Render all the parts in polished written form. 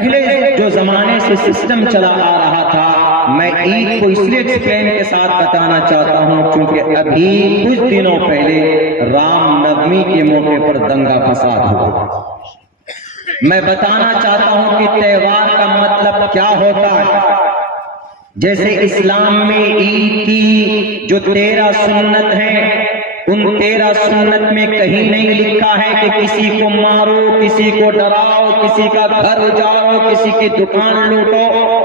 پہلے جو زمانے سے سسٹم چلا آ رہا تھا، میں عید کو اس لیے ایکسپلین کے ساتھ بتانا چاہتا ہوں کیونکہ ابھی کچھ دنوں پہلے رام نومی کے موقع پر دنگا فساد ہوا۔ میں بتانا چاہتا ہوں کہ تہوار کا مطلب کیا ہوتا ہے۔ جیسے اسلام میں عید کی جو 13 سنت ہیں، ان 13 سنت میں کہیں نہیں لکھا ہے کہ کسی کو مارو، کسی کو ڈراؤ، کسی کا گھر اجاڑو، کسی کی دکان لوٹو،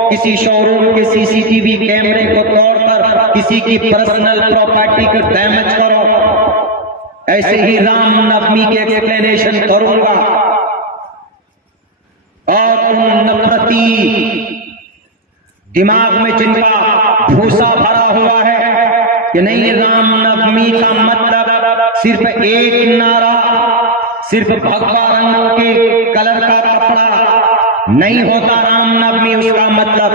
کسی شو روم کے CCTV کیمرے کو توڑ کر کسی کی پرسنل پراپرٹی کو ڈیمیج کرو۔ ایسے ہی رام نومی کی ایکسپلینیشن کروں گا، اور ان نفرتی دماغ میں جن کا بھوسا بھرا ہوا ہے کہ نہیں رام نومی کا مطلب صرف ایک نعرہ، صرف بھگوا رنگ کے کلر کا کپڑا نہیں ہوتا رام نومی اس کا مطلب۔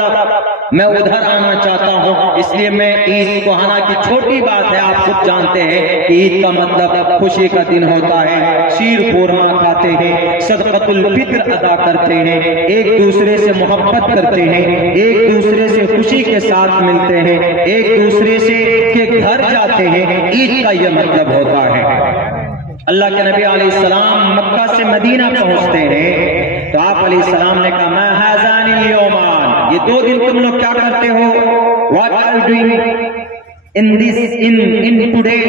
میں ادھر آنا چاہتا ہوں، اس لیے میں عید کو، حالانکہ چھوٹی بات ہے، آپ خود جانتے ہیں کہ عید کا مطلب خوشی کا دن ہوتا ہے، شیر خورما کھاتے ہیں، صدقۃ الفطر ادا کرتے ہیں، ایک دوسرے سے محبت کرتے ہیں، ایک دوسرے سے خوشی کے ساتھ ملتے ہیں، ایک دوسرے سے کے گھر جاتے ہیں۔ عید کا یہ مطلب ہوتا ہے۔ اللہ کے نبی علیہ السلام مکہ سے مدینہ پہنچتے ہیں تو آپ علیہ السلام نے کہا ما ہذان الیومان، یہ 2 دن تم لوگ کیا کرتے ہو؟ What are you doing in today؟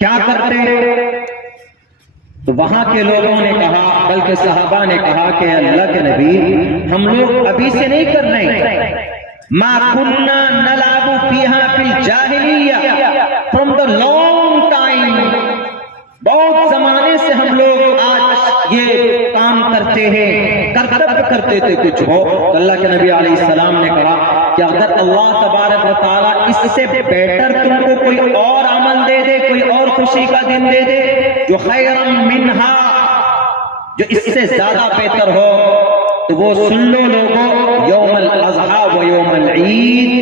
کیا کرتے؟ تو وہاں کے لوگوں نے کہا، بلکہ صحابہ نے کہا کہ اللہ کے نبی ہم لوگ ابھی سے نہیں کر رہے، ما کننا نلعب فیہا فی الجاہلیہ، from the long time، بہت زمانے سے ہم لوگ آج یہ کام کرتے ہیں، کرتے تھے کچھ ہو۔ تو اللہ کے نبی علیہ السلام نے کہا کہ اگر اللہ تبارک و تعالیٰ اس سے بہتر تم کو کوئی اور عمل دے دے، کوئی اور خوشی کا دن دے دے جو خیرم منہا، جو اس سے زیادہ بہتر ہو، تو وہ سن لو لوگوں، یوم الاضحیٰ و یوم العید،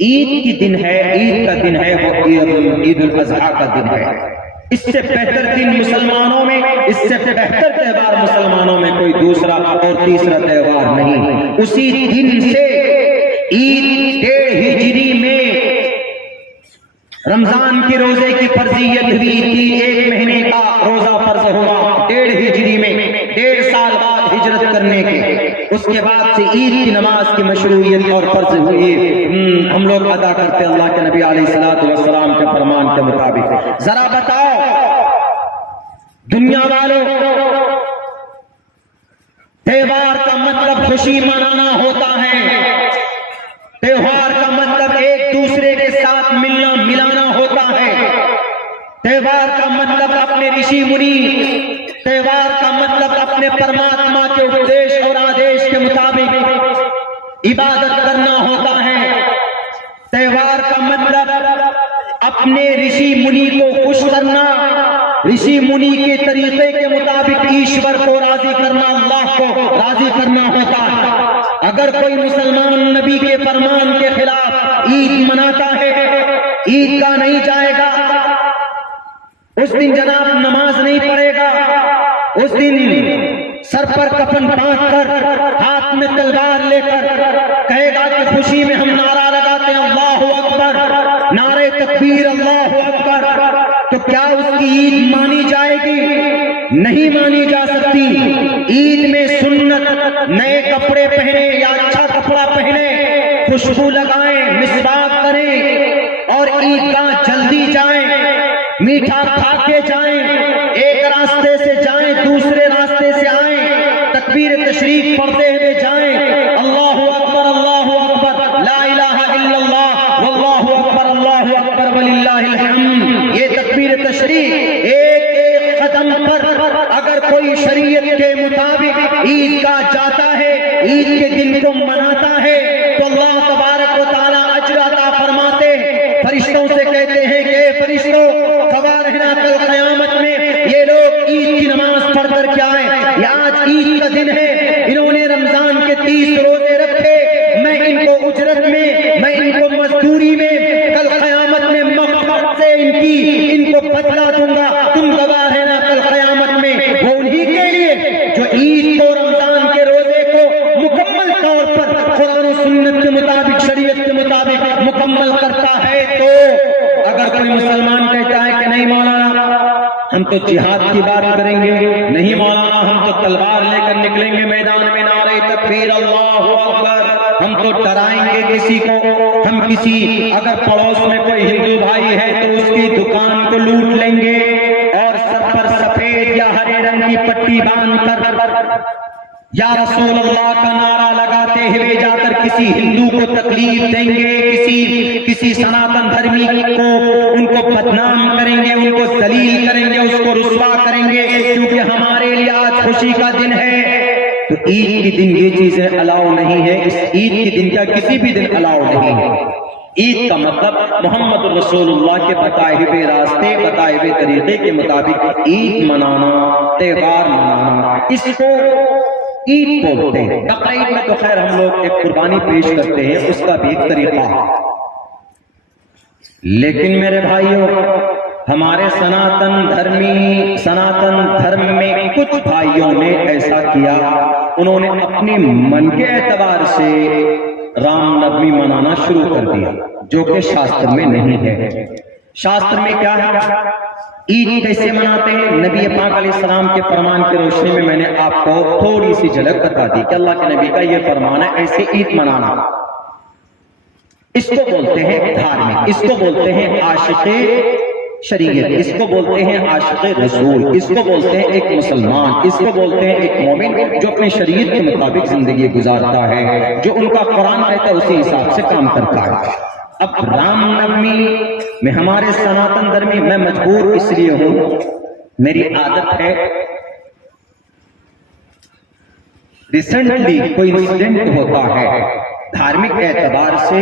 عید کی دن ہے، عید کا دن ہے، وہ عید الاضحیٰ کا دن ہے۔ اس سے بہتر دن مسلمانوں میں، اس سے بہتر تہوار مسلمانوں میں کوئی دوسرا اور تیسرا تہوار نہیں۔ اسی دن سے عید 1.5 ہجری میں رمضان کے روزے کی فرضیت ہوئی تھی، 1 مہینے کا روزہ فرض ہوا 1.5 ہجری میں، 1.5 سال بعد ہجرت کرنے کے، اس کے بعد سے عید کی نماز کی مشروعیت اور فرض ہوئی، ہم لوگ ادا کرتے اللہ کے نبی علیہ الصلوۃ والسلام کے فرمان کے مطابق۔ ذرا بتاؤ دنیا والوں، تہوار کا مطلب خوشی منانا ہوتا ہے، تہوار کا مطلب ایک دوسرے کے ساتھ ملنا ملانا ہوتا ہے، تہوار کا مطلب اپنے رشی منی، تہوار کا مطلب اپنے پرماتما کے اپدیش اور آدیش کے مطابق عبادت کرنا ہوتا ہے، تہوار کا مطلب اپنے رشی منی کو خوش کرنا، رشی منی کے طریقے کے مطابق ایشور کو راضی کرنا، اللہ کو راضی کرنا ہوتا ہے۔ اگر کوئی مسلمان نبی کے فرمان کے خلاف عید مناتا ہے، عید کا نہیں جائے گا، اس دن جناب نماز نہیں پڑھے گا، اس دن سر پر کفن باندھ کر ہاتھ میں تلوار لے کر کہے گا کہ خوشی میں ہم نعرہ لگاتے ہیں اللہ اکبر، نعرے تکبیر اللہ اکبر، تو کیا اس کی عید مانی جائے گی؟ نہیں مانی جا سکتی۔ عید میں سنت نئے کپڑے پہنے یا اچھا کپڑا پہنے، خوشبو لگائیں، مسواک کریں اور عیدگاہ جلدی جائیں، میٹھا کھا کے جائیں، ایک راستے سے جائیں دوسرے راستے سے آئیں، تکبیر تشریف پڑھتے ہوئے جائیں، اللہ اکبر لا الہ الا اللہ واللہ اکبر وللہ الحمد، یہ تکبیر تشریف ایک ایک قدم پر اگر کوئی شریعت کے مطابق عید کا جاتا ہے، عید کے دن کو مناتا ہے، تو اللہ تبارک و تعالیٰ اجر عطا فرماتے ہیں، فرشتوں سے کہتے ہیں کہ اے فرشتوں خبر رہنا کل قیامت میں یہ لوگ عید کی نماز پڑھ کر کے آئے، یہ آج عید کا دن ہے، انہوں نے رمضان کے 30 روزے رکھے، میں ان کو اجرت میں، میں ان کو مزدوری میں، کل قیامت میں مغفرت سے ان کو بدلہ دوں گا، تم گواہ رہنا کل قیامت میں وہ انہی کے لیے جو عید کو رمضان کوئی مسلمان کہتا ہے کہ نہیں مولانا ہم تو جہاد کی بات کریں گے، نہیں مولانا ہم تو تلوار لے کر نکلیں گے میدان میں، نعرہ تکبیر اللہ اکبر، ہم تو ڈرائیں گے کسی کو، ہم کسی اگر پڑوس میں کوئی ہندو بھائی ہے تو اس کی دکان کو لوٹ لیں گے اور سر پر سفید یا ہرے رنگ کی پٹی باندھ کر یا رسول اللہ کا نعرہ لگاتے ہوئے جا کر کسی ہندو کو تکلیف دیں گے، کسی سناتن دھرمی کو ان کو بدنام کریں گے، ان کو ذلیل کریں گے، اس کو رسوا کریں گے، کیونکہ ہمارے لیے آج خوشی کا دن ہے۔ تو عید کے دن یہ چیزیں الاؤ نہیں ہے، اس عید کے دن کا کسی بھی دن الاؤ نہیں ہے۔ عید کا مطلب محمد رسول اللہ کے بتائے ہوئے راستے، بتائے ہوئے طریقے کے مطابق عید منانا، تہوار منانا، اس کو عید بولتے ہیں۔ بقرعید میں تو خیر ہم لوگ ایک قربانی پیش کرتے ہیں، اس کا بھی ایک طریقہ ہے، لیکن میرے بھائیوں ہمارے سناتن دھرم میں کچھ بھائیوں نے ایسا کیا، انہوں نے اپنی من کے اعتبار سے رام نومی منانا شروع کر دیا، جو کہ شاستر میں نہیں ہے۔ شاستر میں کیا ہے، عید کیسے مناتے ہیں؟ نبی پاک علیہ السلام کے فرمان کی روشنی میں نے آپ کو تھوڑی سی جھلک بتا دی کہ اللہ کے نبی کا یہ فرمان ہے، ایسے عید منانا۔ اس کو بولتے ہیں دھارمک، اس کو بولتے ہیں عاشق شریعت، اس کو بولتے ہیں عاشق رسول، اس کو بولتے ہیں ایک مسلمان، اس کو بولتے ہیں ایک مومن جو اپنی شریعت کے مطابق زندگی گزارتا ہے، جو ان کا قرآن کہتا ہے اسی حساب سے کام کرتا ہے۔ اب رام نومی میں ہمارے سناتن دھرمی میں مجبور اس لیے ہوں، میری عادت ہے ریسنٹلی کوئی انسیڈنٹ ہوتا ہے دھارمک اعتبار سے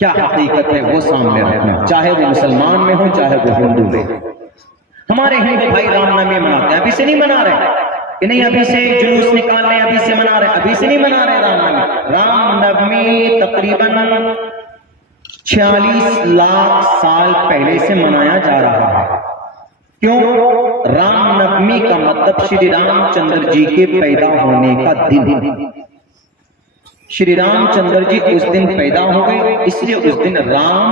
کیا حقیقت ہے وہ سامنے رکھنا، چاہے وہ مسلمان میں ہو چاہے وہ ہندو میں۔ ہمارے ہندو بھائی رام نومی مناتے ہیں، ابھی سے نہیں منا رہے کہ نہیں ابھی سے جلوس نکال رہے، ابھی سے منا رہے، ابھی سے نہیں منا رہے رام نومی۔ رام نومی تقریباً 46 لاکھ سال پہلے سے منایا جا رہا ہے۔ کیوں؟ رام نومی کا مطلب شری رام چندر جی کے پیدا ہونے کا دن، شری رام چندر جی اس دن پیدا ہو گئے، اس لیے اس دن رام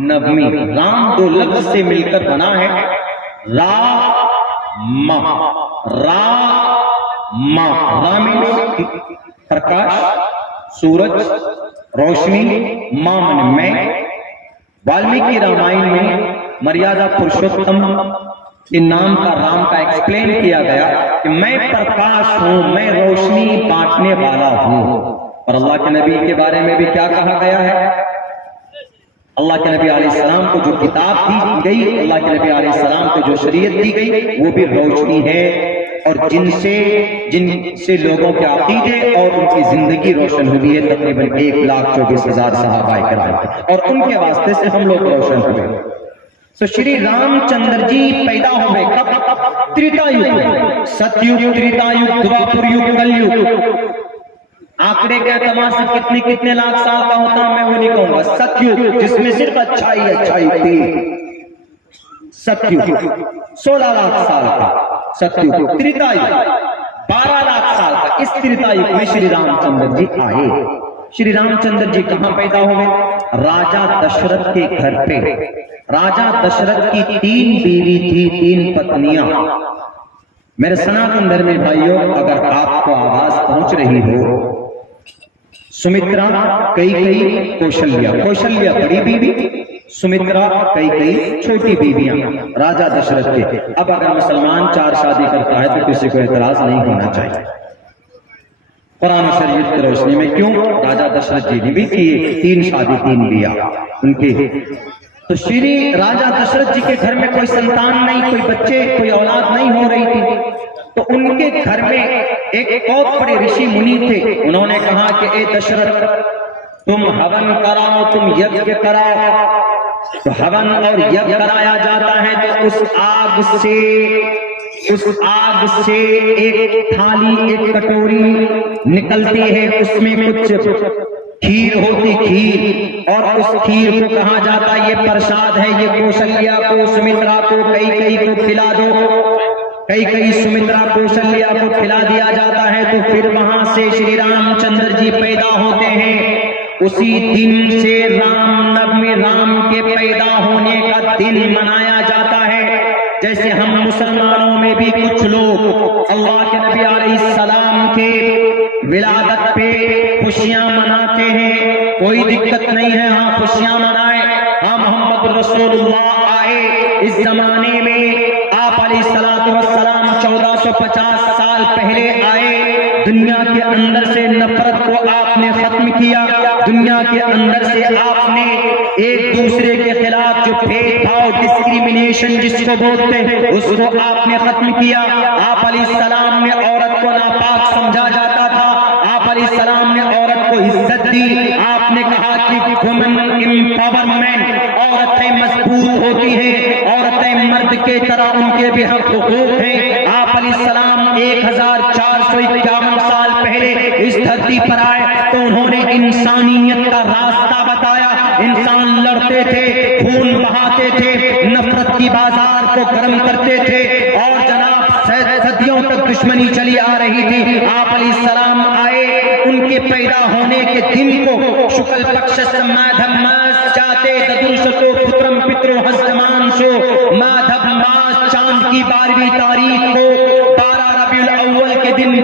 نومی، رام دو لفظ سے مل کر بنا ہے، رام، رام پرکاش، سورج، روشنی، مامن میں۔ والمیکی رامائن میں مریادہ پرشوتم کے نام کا رام کا ایکسپلین کیا گیا کہ میں پرکاش ہوں، میں روشنی بانٹنے والا ہوں۔ اور اللہ کے نبی کے بارے میں بھی کیا کہا گیا ہے؟ اللہ کے نبی علیہ السلام کو جو کتاب دی گئی، اللہ کے نبی علیہ السلام کو جو شریعت دی گئی وہ بھی روشنی ہے، اور جن سے لوگوں کے عقیدے اور ان کی زندگی روشن ہوئی ہے، تقریباً 1,24,000 صحابہ کرام، اور ان کے واسطے سے ہم لوگ روشن ہوئے۔ تو شری رام چندر جی پیدا ہوئے کب؟ تریتا یگ، ست یگ، تریتا یگ، دوپر یگ، کل یگ۔ آنکڑے کے اعتبار سے کتنے لاکھ سال کا ہوتا میں وہ نہیں کہوں گا۔ ست یگ جس میں صرف اچھائی تھی، ست یگ 16 لاکھ سال کا ست یگ۔ تریتا یگ 12 لاکھ سال کا۔ اس تریتا یگ میں شری رام چندر جی آئے۔ شری رام چندر جی کہاں پیدا ہوئے؟ راجہ دشرت کے گھر پہ۔ راجہ دشرت کی 3 بیوی تھی، 3 پتنیاں۔ میرے سناتن دھرمی بھائیوں، اگر آپ کو آواز پہنچ رہی ہو، سمترا، کئی کوشلیہ بڑی بیوی، سمترا کئی چھوٹی بیویاں راجہ دشرت کے۔ اب اگر مسلمان 4 شادی کرتا ہے تو کسی کو اعتراض نہیں ہونا چاہیے قرآن و شریعت کی روشنی میں۔ کیوں؟ راجہ دشرت جی نے بھی کیے 3 شادی 3 بیاہ ان کے۔ تو شری راجہ دشرت جی کے گھر میں کوئی سنتان نہیں، کوئی بچے، کوئی اولاد نہیں ہو رہی تھی، تو ان کے گھر میں ایک بہت بڑے رشی منی تھے۔ انہوں نے کہا کہ اے دشرت، تم ہون کراؤ، تم یجఞ کراؤ۔ تو ہون اور یجঞ کرایا جاتا ہے تو اس آگ سے ایک تھالی، ایک کٹوری نکلتی ہے، اس میں کچھ کھیر ہوتی، کھیر، اور اس کھیر کو کہا جاتا ہے یہ پرساد ہے، یہ کوشلیہ کو، سمترا کو، کئی کو کھلا دو۔ کئی سمترا کوشلیہ کو کھلا دیا جاتا ہے، تو پھر وہاں سے شری رام چندر جی پیدا ہوتے ہیں۔ اسی دن سے رام نومی، رام کے پیدا ہونے کا دن منایا جاتا ہے۔ جیسے ہم مسلمانوں میں بھی کچھ لوگ اللہ کے نبی علیہ السلام کے ولادت پہ خوشیاں مناتے ہیں، کوئی دقت نہیں ہے، ہاں خوشیاں منائیں۔ ہاں محمد رسول اللہ آئے اس زمانے میں، آپ علیہ السلام 1450 سال پہلے آئے، دنیا کے اندر سے نفرت کو آپ نے ختم کیا، دنیا کے اندر سے آپ نے ایک دوسرے کے خلاف جو بھید بھاؤ، ڈسکریمنیشن جس کو بولتے ہیں، اس کو آپ نے ختم کیا۔ آپ علیہ السلام نے عورت کو ناپاک سمجھا جاتا تھا، آپ علیہ السلام نے عورت کو عزت دی۔ آپ نے کہا کہ وومن امپاورمنٹ، عورتیں مضبوط ہوتی ہیں، عورتیں مرد کے طرح ان کے بھی حقوق ہیں۔ آپ علیہ السلام 1451 سال پہلے اس دھرتی پر آئے تو انہوں نے انسانیت کا راستہ بتایا۔ انسان لڑتے تھے، خون بہاتے تھے، نفرت کی بازار کو گرم کرتے تھے، اور جناب صدیوں تک دشمنی چلی آ رہی تھی۔ آپ علیہ السلام آئے، ان کے پیدا ہونے کے دن کو شکل پکشس مادھم ماس جاتے ددرشتو پترم پترو ہستمان شو مادھم ماس، چاند کی 12ویں تاریخ کو 12 ربیع الاول کے دن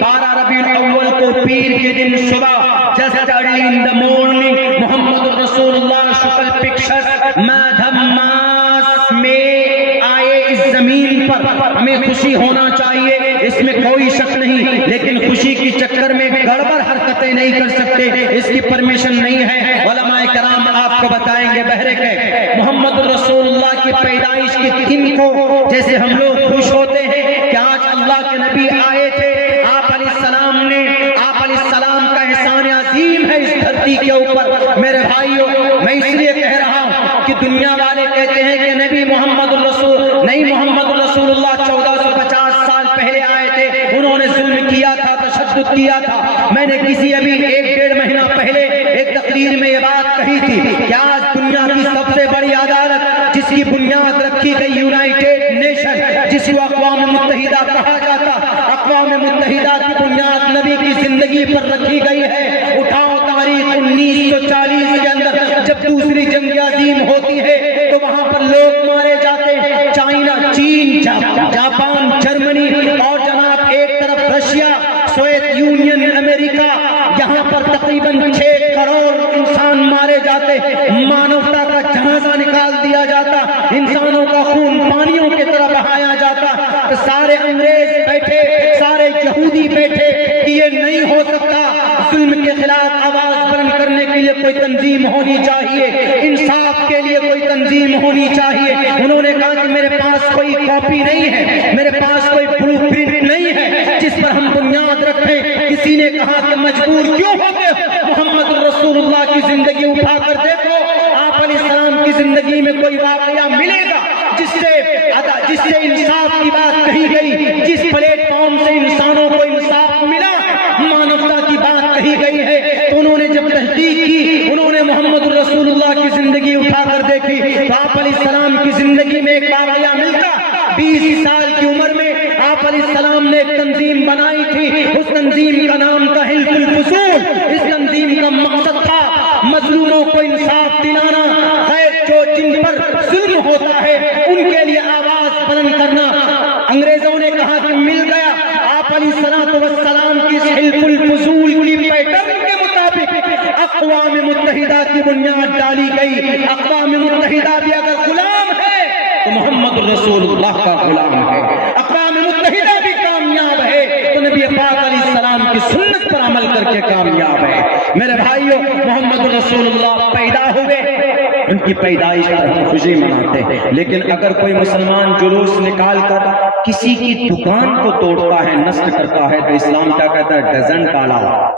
12 ربیع الاول کو پیر کے دن صبح just early in the morning محمد رسول اللہ شکل پکشس مادھم ماس میں آئے اس زمین پر۔ ہمیں خوشی ہونا چاہیے، اس میں کوئی شک نہیں، لیکن خوشی کی چکر میں گڑبڑ حرکتیں نہیں کر سکتے، اس کی پرمیشن نہیں ہے۔ علماء کرام آپ کو بتائیں گے بہرے کے محمد رسول اللہ کی پیدائش کے دن کو جیسے ہم لوگ خوش ہوتے ہیں کہ آج اللہ کے نبی آئے تھے، آپ علیہ السلام نے، آپ علیہ السلام کا احسان عظیم ہے اس دھرتی کے اوپر۔ میرے بھائیوں، میں اس لیے کہہ رہا ہوں کہ دنیا والے کہتے ہیں کہ نبی محمد رسول نہیں، محمد رسول اللہ 1450 سال پہلے آئے تھے، انہوں نے ظلم کیا تھا، تشدد کیا تھا۔ میں نے کسی ابھی 1-1.5 مہینہ پہلے ایک تقریر میں یہ بات کہی تھی کہ آج دنیا کی سب سے بڑی عدالت جس کی بنیاد رکھی گئی یونائٹڈ نیشن، جس کو اقوام متحدہ کہا جاتا، اقوام متحدہ کی بنیاد نبی کی زندگی پر رکھی گئی ہے۔ اٹھاؤ تاریخ 1940 کے اندر جب دوسری جنگ عظیم ہوتی ہے تو وہاں پر لوگ مارے جاتے ہیں، چائنا، چین، جاپان، جرمنی، اور جناب ایک طرف رشیا، سوویت یونین، امریکہ، یہاں پر تقریباً 6 کروڑ انسان مارے جاتے، مانوتا کا جنازہ نکال دیا جاتا، انسانوں کا خون پانیوں کی طرح بہایا جاتا۔ تو سارے انگریز بیٹھے، سارے یہودی بیٹھے کہ یہ نہیں ہو سکتا، ظلم کے خلاف آواز بلند کرنے کے لیے کوئی تنظیم ہونی چاہیے، انصاف کے لیے کوئی تنظیم ہونی چاہیے۔ انہوں نے کہا کہ میرے پاس کوئی کاپی نہیں ہے، میرے پاس کوئی بلو پرنٹ نہیں ہے جس پر ہم بنیاد رکھیں۔ کسی نے کہا کہ مجبور کیوں ہوتے ہو، محمد رسول اللہ کی زندگی اٹھا کر دیکھو، آپ علیہ السلام کی زندگی میں کوئی واقعہ ملے گا جس سے انصاف کی بات کہی گئی، جس پلیٹ فارم سے انسانوں کو انصاف ملا، مانوتا کی بات کہی گئی ہے۔ تو انہوں نے جب تحقیق کی، انہوں نے محمد رسول اللہ کی زندگی اٹھا کر دیکھی تو آپ علیہ السلام کی زندگی میں ایک واقعہ ملتا۔ 20 سال کی عمر میں آپ علیہ السلام نے ایک تنظیم بنائی تھی، اس تنظیم کا نام تھا حلف الفصول۔ اس تنظیم کا مقصد تھا مظلوموں کو انصاف دلانا، جن پر ظلم ہوتا ہے ان کے لیے آواز بلند کرنا۔ انگریزوں نے کہا کہ مل گیا، آپ علیہ السلام کی حلف الفصول کی پیٹرن کے مطابق اقوام متحدہ کی بنیاد ڈالی گئی۔ اقوام متحدہ بھی اگر غلام ہے تو محمد رسول اللہ کا غلام ہے، اقوام متحدہ بھی کامیاب ہے تو نبی پاک علیہ السلام کی سنت پر عمل کر کے کامیاب ہے۔ میرے بھائیوں، محمد رسول اللہ پیدا ہوئے، ان کی پیدائش پر ہم خوشی مناتے ہیں، لیکن اگر کوئی مسلمان جلوس نکال کر کسی کی دکان کو توڑتا ہے، نصب کرتا ہے، تو اسلام کیا کہتا ہے؟ Doesn't allow.